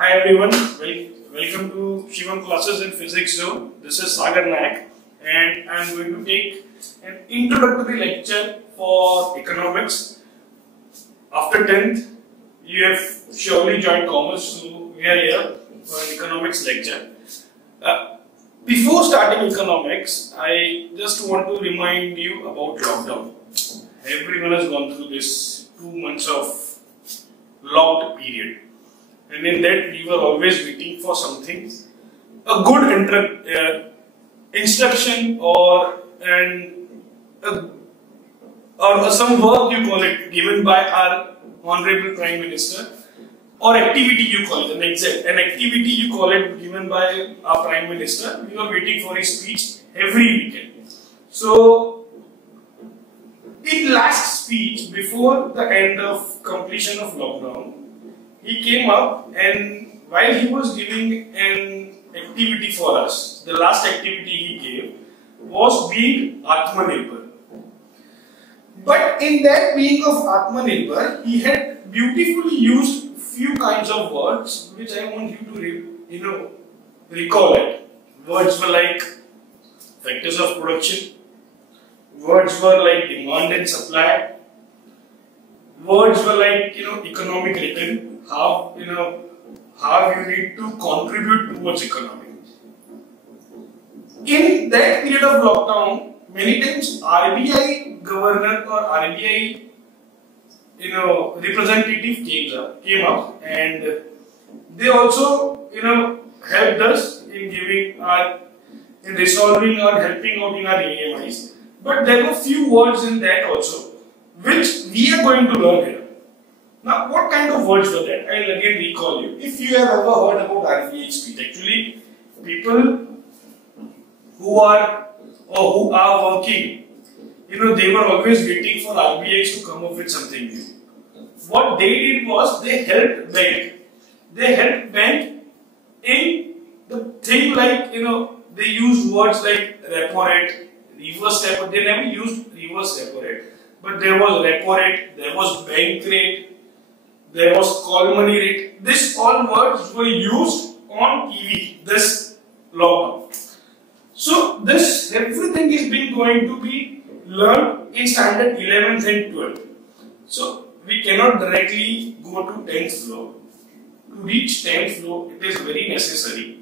Hi everyone, welcome to Shivam Classes in Physics Zone. This is Sagar Nayak and I am going to take an introductory lecture for economics. After 10th, you have surely joined commerce, so we are here for an economics lecture. Before starting economics, I just want to remind you about lockdown. Everyone has gone through this 2 months of locked period. And in that we were always waiting for something, a good instruction or some work you call it, given by our Honorable Prime Minister, or activity you call it, an activity you call it, given by our Prime Minister. We were waiting for his speech every weekend. So, in last speech, before the end of completion of lockdown, he came up and while he was giving an activity for us, the last activity he gave was being Atmanirbhar. But in that being of Atmanirbhar, he had beautifully used few kinds of words which I want you to recall it. Words were like factors of production, words were like demand and supply, words were like economic return. How you need to contribute towards economy. In that period of lockdown, many times RBI governor or RBI representative came up and they also helped us in resolving or helping out in our EMIs. But there were few words in that also which we are going to learn here. Now, what kind of words were that? I'll again recall you. If you have ever heard about RBI speech, actually, people who are working, they were always waiting for RBI to come up with something new. What they did was they helped bank. They helped bank in the thing like they used words like repo rate, reverse repo. They never used reverse repo rate, but there was repo rate, there was bank rate. There was call money rate. This all words were used on TV this lockdown. So this everything is going to be learned in standard 11th and 12th. So we cannot directly go to 10th floor. To reach 10th floor, it is very necessary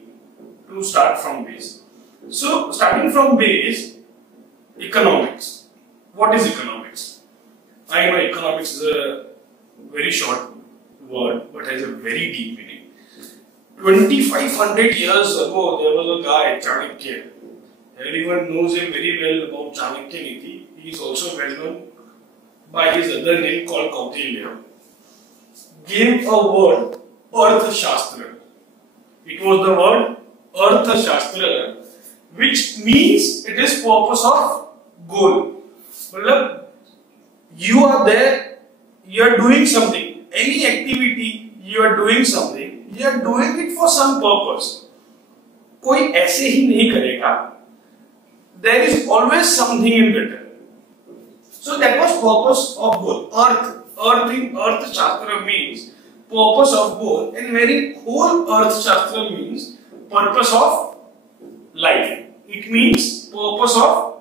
to start from base. So starting from base, economics. What is economics? I know economics is a very short word but has a very deep meaning. 2500 years ago there was a guy, Chanakya. Everyone knows him very well about Chanakya Niti. He is also well known by his other name called Kautilya. Gave a word, Arthashastra. It was the word Arthashastra, which means it is purpose of goal. You are there, you are doing something. Any activity you are doing something, you are doing it for some purpose. कोई ऐसे ही नहीं करेगा. There is always something in return. So that was purpose of goal. Earth in Earth Shastra means purpose of goal, and very whole Earth Shastra means purpose of life. It means purpose of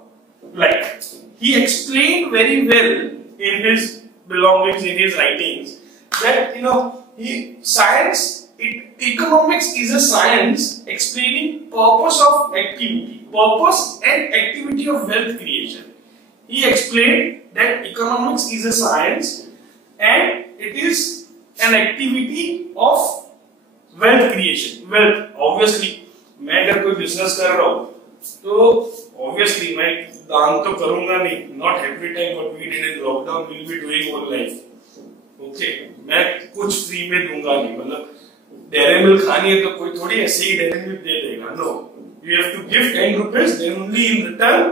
life. He explained very well in his belongings, in his writings, that economics is a science explaining purpose of activity, purpose and activity of wealth creation. He explained that economics is a science and it is an activity of wealth creation. Wealth, obviously, मैं अगर कोई business कर रहा हूँ, तो obviously मैं दान तो करूँगा नहीं. Not every time what we did in lockdown we'll be doing all life. Okay, मैं कुछ फ्री में दूंगा नहीं. मतलब डेयरी मिल्क खानी है तो कोई थोड़ी ऐसे ही डेयरी मिल्क दे देगा. No, you have to give 10 rupees, then only in return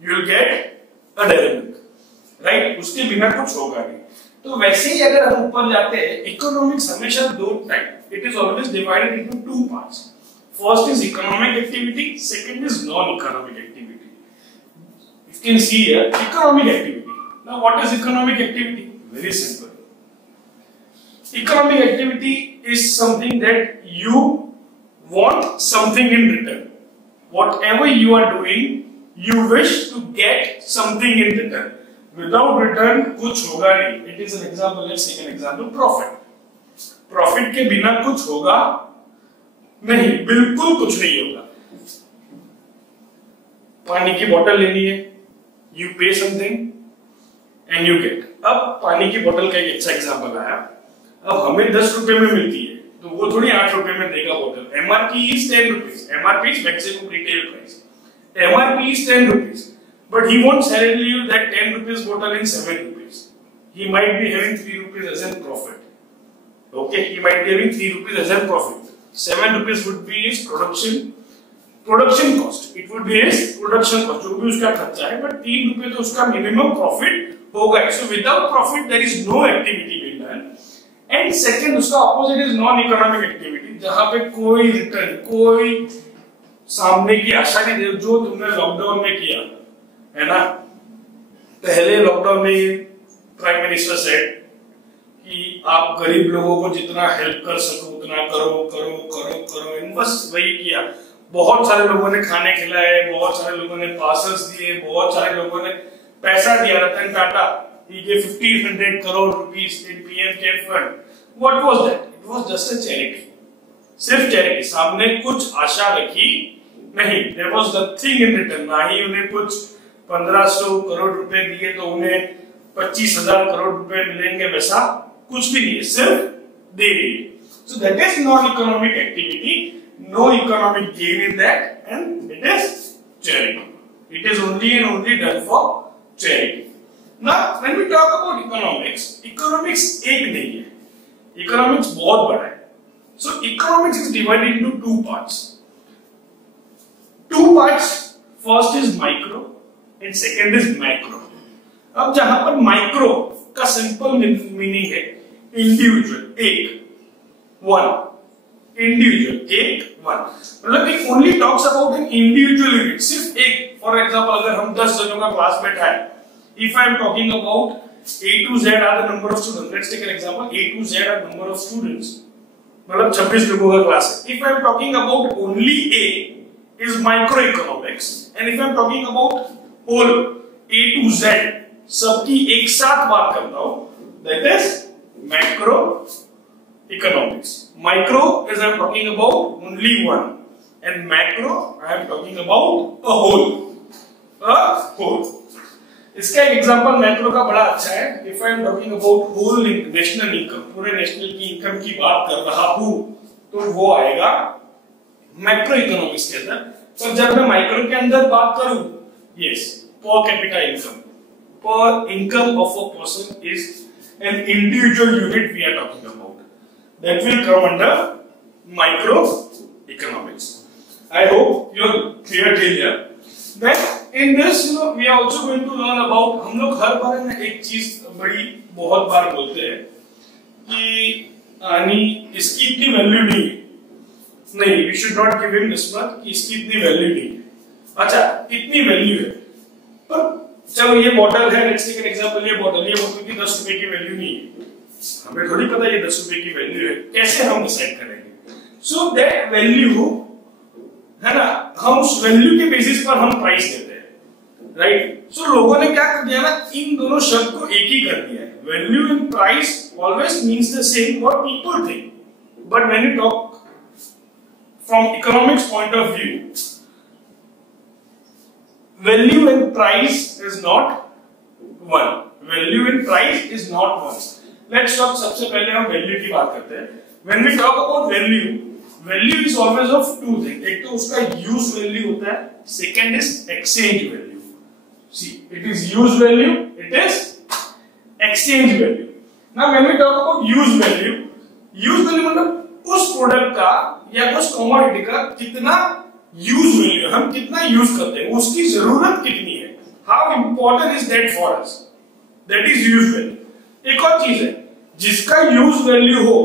you will get a dairy milk, right? उसके बिना कुछ होगा नहीं. तो वैसे ही अगर हम ऊपर जाते हैं, इकोनॉमिक्स हमेशा दो type. It is always divided into two parts. First is economic activity, second is non-economic activity. You can see here economic activity. Now, what is economic activity? Very simple. Economic activity is something that you want something in return. Whatever you are doing, you wish to get something in return. Without return कुछ होगा नहीं. It is an example. Let's take an example. Profit. Profit के बिना कुछ होगा नहीं, बिल्कुल कुछ नहीं होगा. पानी की बोतल लेनी है, you pay something and you get. अब पानी की बोतल का एक अच्छा एग्जाम्पल आया. अब हमें 10 रुपए में मिलती है, तो वो थोड़ी 8 रुपए में देगा बोतल. MRP is 10 rupees. MRP is maximum retail price. MRP is 10 rupees. But he won't sell you that 10 rupees bottle in 7 rupees. He might be having 3 rupees as a profit. Okay, he might be having 3 rupees as a profit. 7 rupees would be his production cost. It would be his production cost. जो भी उसका खर्चा है, but 3 रुपए तो उसका minimum profit होगा. So without profit there is no activity being done. And second, उसका opposite is non-economic activity, जहाँ पे कोई रिटर्न, कोई सामने की आशा नहीं. जो तुमने लॉकडाउन में किया है ना, पहले लॉकडाउन में प्राइम मिनिस्टर सेड कि आप गरीब लोगों को जितना हेल्प कर सको उतना करो करो करो करो. बस वही किया. बहुत सारे लोगों ने खाने खिलाए, बहुत सारे लोगों ने पार्सल्स दिए, बहुत सारे लोगों ने पैसा दिया. Ratan Tata, he gave 1,500 crore rupees in PM Care Fund. What was that? It was just a charity. सिर्फ चैरिटी. सामने कुछ आशा रखी नहीं. There was nothing in return. ना ही उन्हें कुछ 1500 करोड़ रुपए दिए तो उन्हें 25,000 करोड़ रुपए मिलेंगे, वैसा कुछ भी नहीं है. सिर्फ दे दिए. So that is non-economic activity. No economic gain in that, and it is charity. It is only and only done for charity. Now, when we talk about economics, economics एक नहीं है. Economics बहुत बड़ा है. So, economics is divided into two parts. Two parts. First is micro, and second is macro. अब जहां पर micro का simple meaning है individual, एक, one. Individual, एक, one. मतलब it only talks about an individual unit. सिर्फ एक. For example, अगर हम 10 जनों का क्लास बैठा है, if I am talking about A to Z are the number of students. Let's take an example. A to Z are number of students. मतलब 26 लोगों का क्लास है. If I am talking about only A is microeconomics, and if I am talking about whole A to Z सबकी एक साथ बात करता हूँ, that is macroeconomics. Micro is I am talking about only one, and macro I am talking about a whole. A whole. इसका एक example macro का बड़ा अच्छा है. If I am talking about whole national income, पूरे national की income की बात कर रहा हूं, तो वो आएगा मैक्रो इकोनॉमिक्स के अंदर. पर जब मैं माइक्रो के अंदर बात करूं, yes, per capita income, per income of a person is an individual unit we are talking about. That will come under microeconomics. I hope you are clear till here. Then in this, we are also going to learn about. हम लोग हर बार में एक चीज बहुत बार बोलते हैं कि इसकी इतनी वैल्यू नहीं है. नहीं, we should not give him this much कि इसकी इतनी वैल्यू नहीं है. अच्छा, इतनी वैल्यू है, पर चलो ये बॉटल है. Let's take an example. ये बॉटल की 10 रुपए की वैल्यू नहीं है. हमें थोड़ी पता ये 10 रुपए की वैल्यू है. कैसे हम डिसाइड करेंगे? सो दैट वैल्यू है ना, हम उस वैल्यू के बेसिस पर हम प्राइस देते हैं, राइट. सो लोगों ने क्या कर दिया ना, इन दोनों शब्द को एक ही कर दिया है. Value and price always means the same what people think, but when you talk from economics point of view, value and price is not one. Value and price is not one. Let's talk. सबसे पहले हम value की बात करते हैं. When we talk about value, value is always of two thing. एक तो उसका यूज वैल्यू होता है, second is exchange value. See, it is use value, it is exchange value. Now when we talk about use value मतलब उस product का या उस कमोडिटी का कितना यूज वैल्यू, हम कितना यूज करते हैं, उसकी जरूरत कितनी है, how important is that for us, that is use value. एक और चीज है, जिसका यूज वैल्यू हो,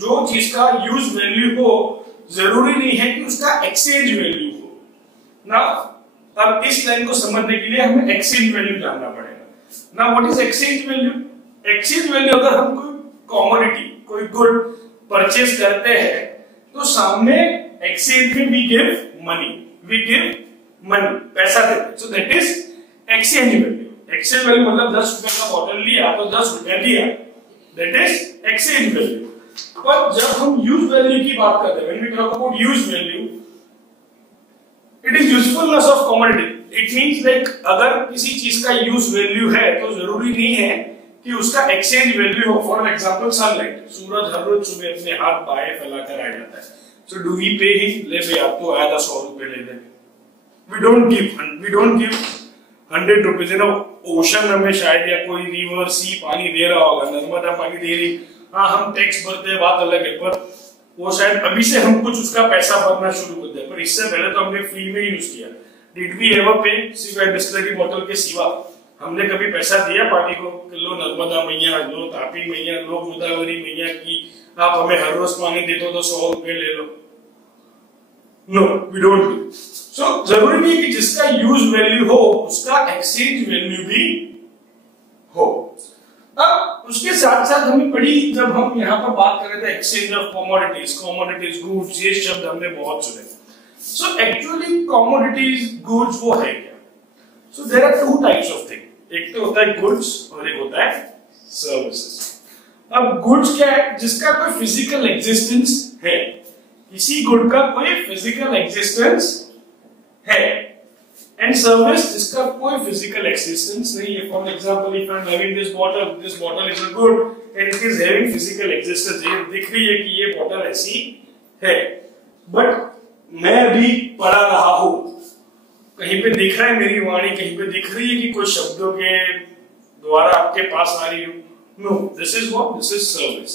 जो चीज का यूज वैल्यू हो, जरूरी नहीं है कि उसका एक्सचेंज वैल्यू हो ना. अब इस लाइन को समझने के लिए हमें एक्सचेंज वैल्यू जानना पड़ेगा. ना what is exchange value? Exchange value, अगर हम कोई कॉमोडिटी, कोई गुड परचेज करते हैं तो सामने एक्सचेंज में वी गिव मनी, पैसा देते हैं। सो that is exchange value. Exchange value मतलब 10 रुपए का बॉटल लिया तो 10 रुपए दिया, दैट इज एक्सचेंज वैल्यू। पर जब हम यूज वैल्यू की बात करते हैं, when we talk about use value, it is usefulness of commodity. It means like अगर किसी चीज का यूज वैल्यू है तो जरूरी नहीं है कि उसका एक्सचेंज वैल्यू हो। फॉर एग्जांपल सनलाइट, सूरज हर रोज सुबह अपने हाथ बाएं फैलाकर आ जाता है, so do we pay him, ले भाई आप तो आया था 100 रुपए ले ले। We don't give 100 rupees. You know ocean हमें शायद या कोई रिवर सी पानी दे रहा होगा, नर्मदा पानी दे रही, हाँ हम टैक्स भरते हैं बात अलग है, पर वो शायद अभी से हम कुछ उसका पैसा भरना शुरू कर दे, पर इससे पहले तो हमने फ्री में यूज किया। डिड वी एवर पे सिवाय बिस्लरी बोतल के सिवा हमने कभी पैसा दिया पानी को? लो नर्मदा मैया, लो तापी मैया, लो गोदावरी मैया की आप हमें हर रोज पानी देते हो तो 100 रुपए ले लो। No, we don't do. So जरूरी नहीं कि जिसका यूज वैल्यू हो उसका एक्सचेंज वैल्यू भी हो। अब उसके साथ साथ हमें बड़ी, जब हम यहाँ पर बात कर रहे थे एक्सचेंज ऑफ कमोडिटीज गुड्स, ये शब्द हमने बहुत सुने। सो एक्चुअली कमोडिटीज गुड्स वो है क्या? So there are two types of thing, एक तो होता है गुड्स और एक होता है सर्विसेज। अब गुड्स क्या है? जिसका कोई फिजिकल एग्जिस्टेंस है, किसी गुड का कोई फिजिकल एग्जिस्टेंस है। एंड सर्विस जिसका कोई फिजिकल एक्सिस्टेंस नहीं है। For example if I am having this bottle is a good and it is having physical existence, ये दिख रही है कि ये बॉटल ऐसी है, बट मैं भी पढ़ा रहा हूं, कहीं पे दिख रहा है मेरी वाणी, कहीं पे दिख रही है कि कोई शब्दों के द्वारा आपके पास आ रही हूं। No, this is what, this is service,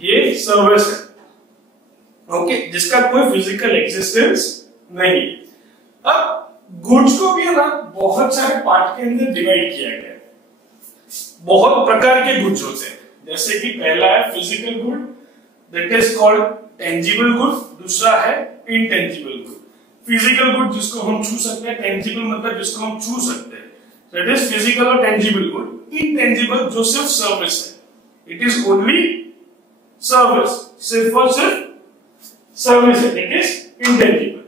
ये सर्विस है। ओके, जिसका कोई फिजिकल एक्सिस्टेंस नहीं। अब गुड्स को भी ना बहुत सारे पार्ट के अंदर डिवाइड किया गया है। बहुत प्रकार के गुड्स होते हैं, जैसे कि पहला है physical good, that is called tangible good. दूसरा है इनटेंजिबल गुड। फिजिकल गुड जिसको हम छू सकते हैं, टेंजिबल मतलब जिसको हम छू सकते हैं, दैट इज फिजिकल और टेंजिबल गुड। इनटेंजिबल जो सिर्फ सर्विस है, इट इज ओनली सर्विस, सिर्फ और सिर्फ सर्विस है, दैट इज इनटेंजिबल।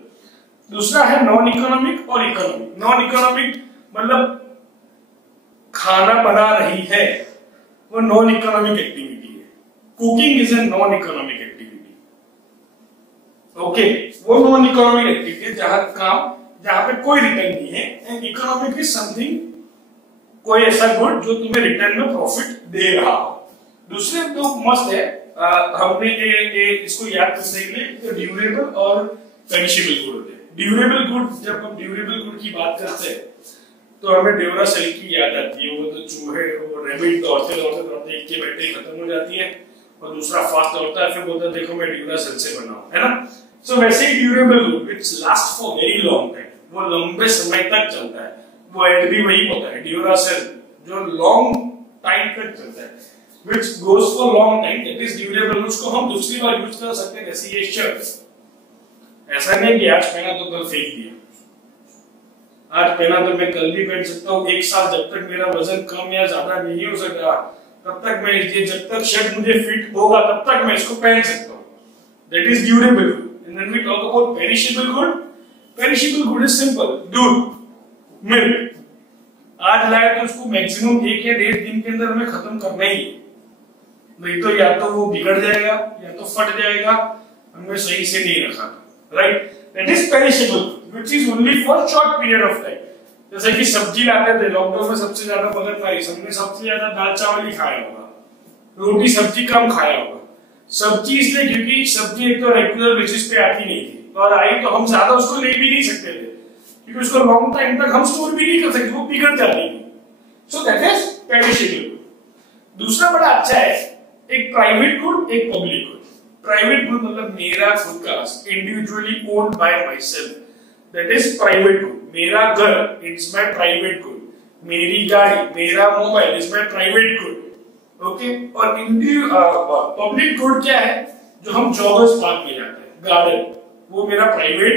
दूसरा है नॉन इकोनॉमिक और इकोनॉमिक। नॉन इकोनॉमिक मतलब खाना बना रही है, वो नॉन इकोनॉमिक एक्टिविटी है। Cooking is a non economic activity. Okay, वो नॉन इकोनॉमिक एक्टिविटी है जहां पे कोई रिटर्न नहीं है। एंड इकोनॉमिक इज समथिंग, कोई ऐसा गुड जो तुम्हें रिटर्न में प्रॉफिट दे रहा हो। दूसरे तो मस्त है, हमने इसको याद करने के लिए ड्यूरेबल और पेरिशेबल गुड होते हैं। ड्यूरेबल गुड, जब हम ड्यूरेबल गुड की बात करते हैं तो हमें ड्यूरासेल की याद आती है। वो तो चूहे, वो रैबिट दौड़ते एक के बैठे खत्म हो जाती है, और दूसरा फास्ट दौड़ता है, फिर बोलता है देखो मैं ड्यूरासेल से बना हूं, है ना। सो वैसे ही durable good, it's last for very long time, वो लंबे समय तक चलता है। वो एड भी वही होता है, ड्यूरासेल, जो लॉन्ग टाइम तक चलता है, which goes for long time, that is durable। उसको हम दूसरी बार यूज कर सकते हैं, जैसे ये शर्ट। ऐसा नहीं कि आज पहना तो कल फेंक दिया, आज पहना तो मैं कल भी पहन सकता हूँ। एक साल जब तक मेरा वजन कम या ज्यादा नहीं हो सकता, तब तक मैं ये, जब तक शर्ट मुझे फिट होगा तब तक मैं इसको पहन सकता हूँ, that is durable good। And when we talk about perishable good, perishable good is simple, दूध, मिल्क। आज लाए तो उसको मैक्सिमम 1 या 1.5 दिन के अंदर हमें खत्म करना ही है, नहीं तो या तो वो बिगड़ जाएगा या तो फट जाएगा, हमने सही से नहीं रखा, right. That is perishable which is only for short period of time. जैसे कि सब्जी लाते थे लॉकडाउन में, सबसे ज्यादा मदद पाई, सबने सबसे ज्यादा दाल चावल ही खाया होगा, रोटी सब्जी कम खाया होगा। सब्जी इसलिए क्योंकि सब्जी एक तो रेगुलर बेसिस पे आती नहीं थी, और आई तो हम ज्यादा उसको ले भी नहीं सकते थे, क्योंकि उसको लॉन्ग टाइम तक हम स्टोर भी नहीं कर सकते, वो बिगड़ जाती थी। सो दैट इज पेरिशेबल। दूसरा बड़ा अच्छा है, एक प्राइवेट गुड, एक पब्लिक गुड। प्राइवेट गुड मतलब मेरा खुद का, individually owned by my self, that is private good. मेरा घर, इट्स माय प्राइवेट गुड। मेरी गाड़ी, मेरा mobile is my private good. Okay, और पब्लिक गुड क्या है? जो हम जॉगर्स पार्क में जाते हैं, गार्डन, वो मेरा प्राइवेट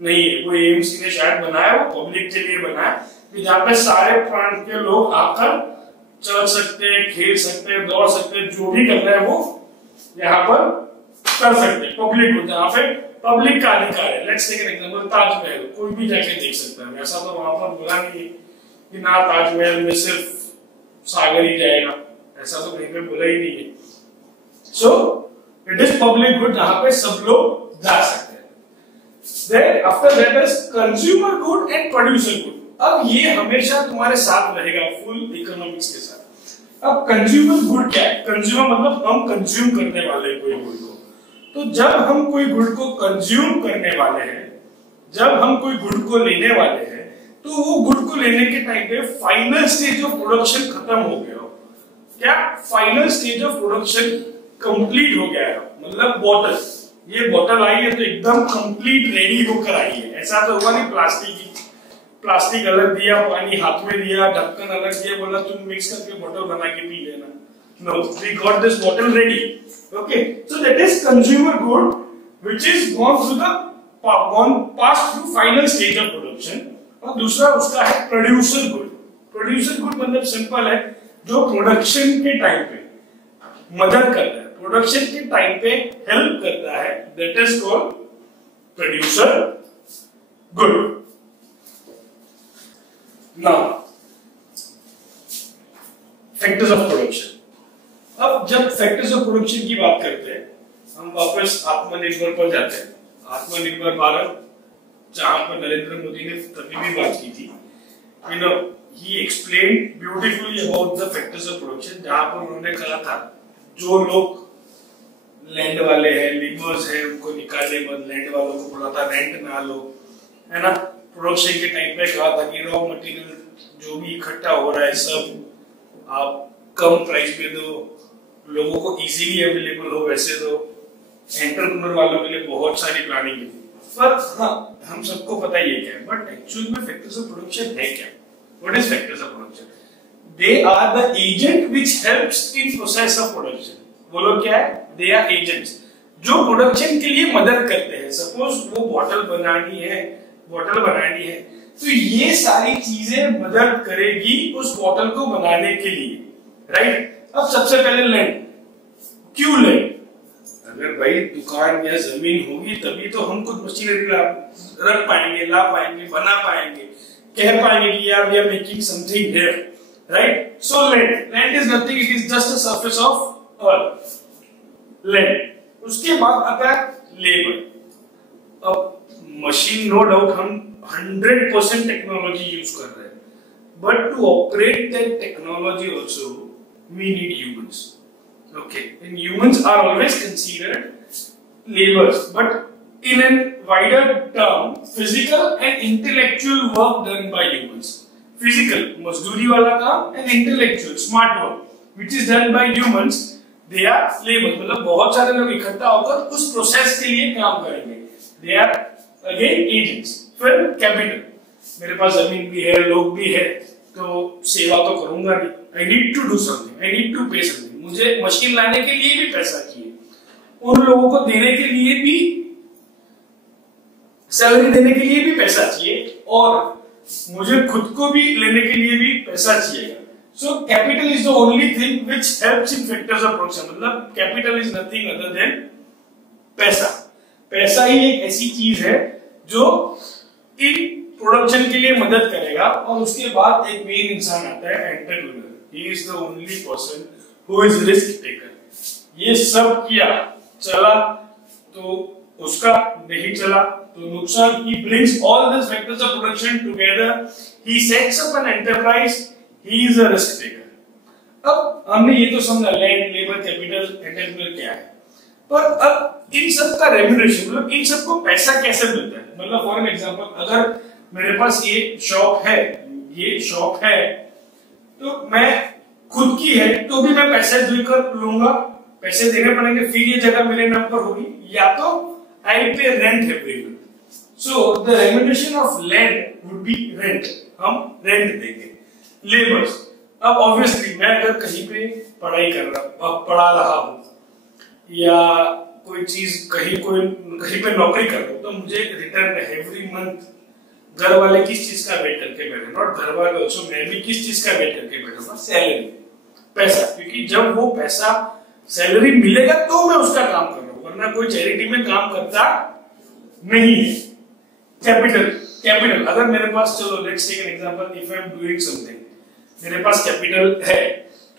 नहीं है, वो एएमसी ने शायद बनाया, वो पब्लिक के लिए बनाया, जहाँ पे सारे प्रांत के लोग आकर चल सकते हैं, खेल सकते हैं, दौड़ सकते हैं, जो भी करना है वो यहाँ पर कर सकते हैं। पब्लिक गुड, जहाँ पे पब्लिक का अधिकार है। Let's take an example, Taj Mahal कोई भी जाके देख सकता है। ऐसा तो वहां पर बोला नहीं है कि ना ताजमहल में सिर्फ सागर ही जाएगा, ऐसा तो कहीं पे बोला ही नहीं है। So it is public good, जहां पे सब लोग जा सकते हैं। Then after that is consumer good and producer good. अब ये हमेशा तुम्हारे साथ रहेगा फुल इकोनॉमिक्स के साथ। अब कंज्यूमर गुड क्या है? कंज्यूमर मतलब हम कंज्यूम करने वाले कोई गुड को। तो जब हम कोई गुड को कंज्यूम करने वाले हैं, जब हम कोई गुड को लेने वाले हैं, तो वो गुड को लेने के टाइम पे फाइनल स्टेज ऑफ प्रोडक्शन खत्म हो गया हो। क्या final stage of production complete हो गया है? मतलब बॉटल, ये बॉटल आई है तो एकदम कंप्लीट रेडी होकर आई है। ऐसा तो हुआ नहीं प्लास्टिक अलग दिया, पानी हाथ में दिया, ढक्कन अलग दिया, बोला तुम मिक्स करके बॉटल बना के पी लेना। No, we got this bottle ready. Okay, so that is consumer good which is gone through the pass through final stage of production. और दूसरा उसका है प्रोड्यूसर गुड। प्रोड्यूसर गुड मतलब सिंपल है, जो प्रोडक्शन के टाइम पे मदद करता है, प्रोडक्शन के टाइम पे हेल्प करता है, that is called producer good. Now factors of production. अब जब फैक्टर्स ऑफ प्रोडक्शन की बात करते हैं, हम वापस आत्मनिर्भर पर जाते हैं। आत्मनिर्भर भारत, जहां पर नरेंद्र मोदी ने तभी भी बात की थी, you know, he explained beautifully about the factors of production, जहां पर उन्होंने कहा था जो लोग लैंड वाले हैं, लेबर्स हैं, उनको निकाले मत, लैंड वालों को बोला था रेंट ना लो, है ना। प्रोडक्शन के टाइम पे कहा था कि रॉ मटेरियल जो भी इकट्ठा हो रहा है सब आप कम प्राइस पे दो, लोगों को इजीली अवेलेबल हो वैसे दो। एंटरप्रेन्योर वालों के लिए बहुत सारी प्लानिंग है, पर हाँ हम सबको पता ही है क्या है, बट एक्चुअल में फैक्टर्स ऑफ प्रोडक्शन है क्या? What is factors of production? They are the agent which helps in process of production. बोलो क्या है? दे आर एजेंट्स जो प्रोडक्शन के लिए मदद करते हैं। सपोज वो बॉटल बनानी है, तो ये सारी चीजें मदद करेगी उस बॉटल को बनाने के लिए, राइट। अब सबसे पहले लैंड, क्यों लैंड? अगर भाई दुकान या जमीन होगी तभी तो हम कुछ मशीनरी रख पाएंगे, ला पाएंगे, बना पाएंगे, कह पाएंगे कि यार we are making something here, right. So land is nothing, it is just a surface of earth, land. उसके बाद आता है लेबर। अब मशीन, नो डाउट हम 100% टेक्नोलॉजी यूज कर रहे हैं, but to operate that technology also we need humans. Okay, and humans are always considered laborers, but in a wider term, physical and intellectual work done by humans. Physical, मजदूरी वाला काम, and intellectual, smart work, which is done by humans, they are laborers. मतलब बहुत सारे लोग इकट्ठा होकर उस प्रोसेस के लिए काम करेंगे। They are again agents. फिर कैपिटल, मेरे पास जमीन भी है, लोग भी है, तो सेवा तो करूंगा नहीं। I need to do something, I need to pay something. मुझे मशीन लाने के लिए भी पैसा चाहिए, उन लोगों को देने के लिए भी, सैलरी देने के लिए भी पैसा चाहिए, और मुझे खुद को भी लेने के लिए भी पैसा चाहिए। So capital is the only thing which helps in factors of production. मतलब capital is nothing other than पैसा। पैसा ही एक ऐसी चीज है जो इन प्रोडक्शन के लिए मदद करेगा। और उसके बाद एक मेन इंसान आता है, entrepreneur. He is the only person Who is risk taker? ये सब किया, चला तो उसका, नहीं चला तो नुकसान। He brings all these factors of production together. He sets up an enterprise. He is a risk taker. अब हमने ये तो समझा लैंड, लेबर, कैपिटल, एंटरप्रेन्योर क्या है, पर अब इन सब का रेम्यूनरेशन, मतलब इन सबको पैसा कैसे मिलता है? मतलब फॉर एन एग्जांपल, अगर मेरे पास ये शॉप है, तो मैं खुद की है तो भी मैं पैसे देकर लूंगा, पैसे देने पड़ेंगे, फिर ये जगह मेरे नाम पर होगी, या तो आई पे rent every month. So the remuneration of land would be rent, हम रेंट देंगे। लेबर्स, अब ऑब्वियसली मैं अगर कहीं पे पढ़ा रहा हूं या कोई चीज कहीं पे नौकरी कर रहा हूं, तो मुझे रिटर्न एवरी मंथ। घर वाले किस चीज का वेट करके बैठे, नॉट घर वाले ऑल्सो, मैं भी किस चीज का वेट करके बैठूंगा? सैलरी। पैसा, क्योंकि जब वो पैसा सैलरी मिलेगा तो मैं उसका काम कर रहा हूं, वरना कोई चैरिटी में काम करता नहीं है। कैपिटल अगर मेरे पास, चलो let's take an example, if I am doing something, मेरे पास कैपिटल है,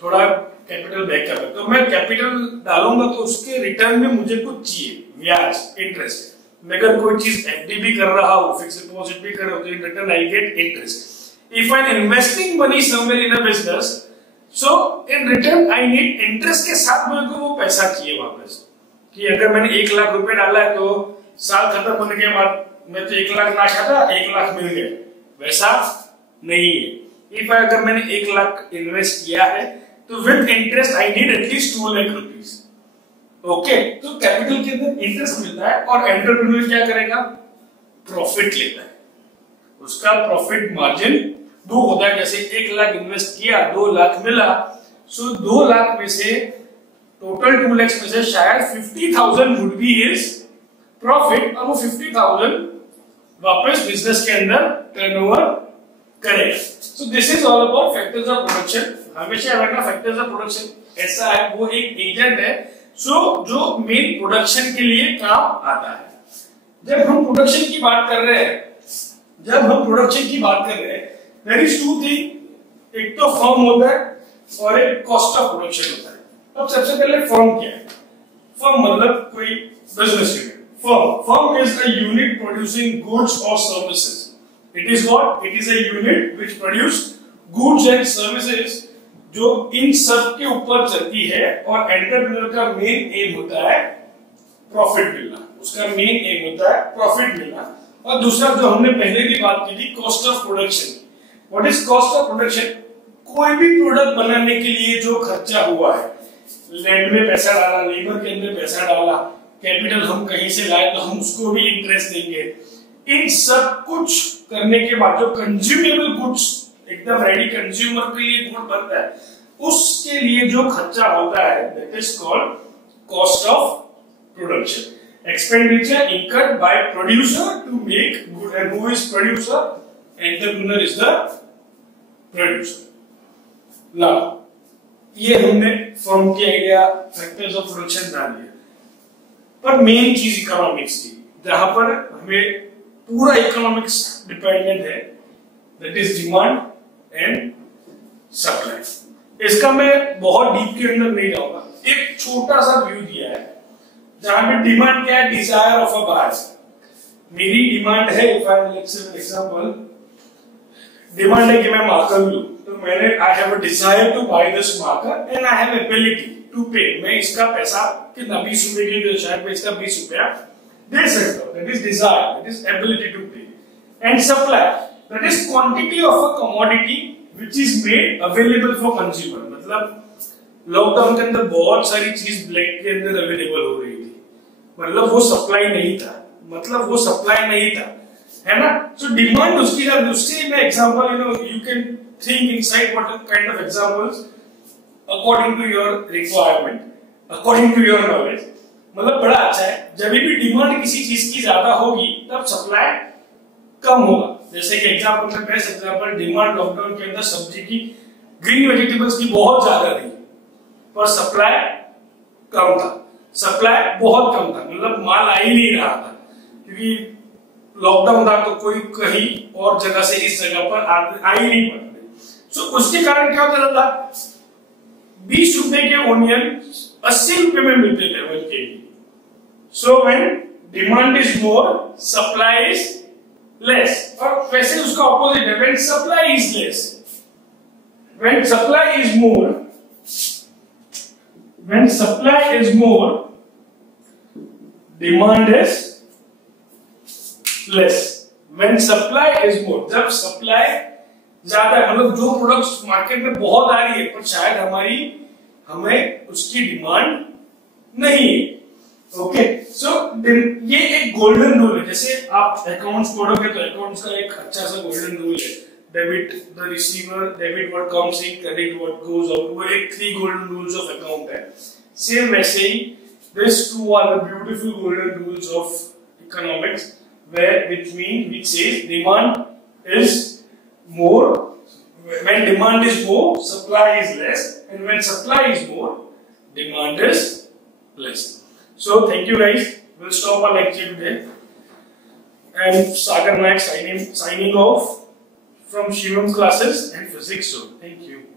थोड़ा कैपिटल बैकअप है, तो मैं कैपिटल डालूंगा तो उसके रिटर्न में मुझे कुछ चाहिए, ब्याज, इंटरेस्ट। मैं अगर कोई चीज एफडी भी कर रहा हूं, फिक्स्ड डिपॉजिट भी कर रहा हूं, तो in return I get interest. If I M investing money somewhere in a business, so in return I need interest के साथ मेरे को वो पैसा चाहिए वापस। कि अगर मैंने 1 लाख रुपए डाला है तो साल खत्म होने के बाद मैं तो 1 लाख ना खाता, 1 लाख मिल गया, वैसा नहीं है। इफ अगर मैंने 1 लाख इन्वेस्ट किया है तो with interest I need at least 2 lakh rupees. Okay, तो कैपिटल के अंदर इंटरेस्ट मिलता है और एंटरप्रेन्योर क्या करेगा, प्रॉफिट लेता है, उसका प्रॉफिट मार्जिन 2 होता है। जैसे 1 लाख इन्वेस्ट किया, 2 लाख मिला, सो 2 लाख में से टोटल 2 लाख में से शायद 50,000 वुड बी हिज प्रॉफिट, और वो 50,000 वापस बिजनेस के अंदर टर्नओवर करेगा। So this is all about factors of production. हमेशा रखना फैक्टर्स ऑफ प्रोडक्शन ऐसा है, वो एक एजेंट है जो मेन प्रोडक्शन के लिए काम आता है। जब हम प्रोडक्शन की बात कर रहे हैं, देयर इज 2 थिंग, एक तो फर्म होता है और एक कॉस्ट ऑफ प्रोडक्शन होता है। अब सबसे पहले फर्म क्या है? फर्म मतलब कोई business unit. Firm is a unit producing goods or services. It is what? It is a unit which produce goods and services जो इन सब के ऊपर चलती है, और एंटरप्रेन्योर का मेन एम होता है प्रॉफिट मिलना, उसका मेन एम होता है प्रॉफिट मिलना। और दूसरा जो हमने पहले भी बात की थी, cost of production. What is cost of production? कोई भी प्रोडक्ट बनाने के लिए जो खर्चा हुआ है, लैंड में पैसा डाला, लेबर के अंदर पैसा डाला, कैपिटल हम कहीं से लाए तो हम उसको भी इंटरेस्ट देंगे, इन सब कुछ करने के बाद जो कंज्यूमेबल गुड्स, एकदम रेडी कंज्यूमर के लिए गुड बनता है, उसके लिए जो खर्चा होता है, that is called cost of production. Expenditure incurred by producer to make good, and who is producer? Entrepreneur is the producer. Now ये हमने फर्म के आइडिया, फैक्टर्स ऑफ प्रोडक्शन जान लिया, पर मेन चीज इकोनॉमिक्स की, जहां पर हमें पूरा इकोनॉमिक्स डिपेंडेंट है, that is demand and supply. इसका मैं बहुत डीप के अंदर नहीं जाऊंगा, एक छोटा सा व्यू दिया है जहां पे डिमांड क्या है, डिजायर ऑफ अ बायर। मेरी डिमांड है, if I let's say example, demand है कि मैं मार्कर लूं, तो मैंने I have a desire to buy this marker and I have ability to pay. मैं इसका पैसा कितना, 20 रुपए की जो शायद मैं इसका 20 रुपया दे सकता हूं, that is desire, that is ability to pay. And supply, that is quantity of a commodity which is made available for consumer. मतलब लॉकडाउन के अंदर बहुत सारी चीज ब्लैक के अंदर अवेलेबल हो रही थी, मतलब वो सप्लाई नहीं था, है ना। सो डिमांड उसकी, उससे मैं example, you can think inside what kind of examples according to your requirement, according to your knowledge. मतलब बड़ा अच्छा है, जब भी डिमांड किसी चीज की ज्यादा होगी तब सप्लाई कम होगा। जैसे कि एग्जांपल में बेस्ट एग्जांपल, डिमांड लॉकडाउन के अंदर सब्जी की, ग्रीन वेजिटेबल्स की बहुत ज्यादा थी, पर सप्लाई कम था, सप्लाई बहुत कम था, मतलब माल आ ही नहीं रहा था, क्योंकि लॉकडाउन था तो कोई कहीं और जगह से इस जगह पर आ ही नहीं पाते। सो उसके कारण क्या होता था, 20 रुपए के ओनियन 80 रुपए में मिलते थे 1 kg। So when demand is more, supply is less. और वैसे उसका ऑपोजिट है, when supply is less, when supply is more, demand is less. When supply is more, जब सप्लाई ज्यादा है, मतलब जो प्रोडक्ट्स मार्केट में बहुत आ रही है पर शायद हमें उसकी डिमांड नहीं है। ओके, सो ये एक गोल्डन रूल है। जैसे आप अकाउंट्स पढ़ोगे तो अकाउंट्स का एक अच्छा सा गोल्डन रूल है, debit the receiver, debit what comes in, credit what goes out, वो एक 3 गोल्डन रूल्स ऑफ अकाउंट है। सेम वैसे ही this 2 are the beautiful golden rules of economics, which says demand is more when demand is more, supply is less, and when supply is more, demand is less. So thank you guys. We'll stop our lecture today. And Sagar Naik signing off from Shivam's classes and physics. So thank you.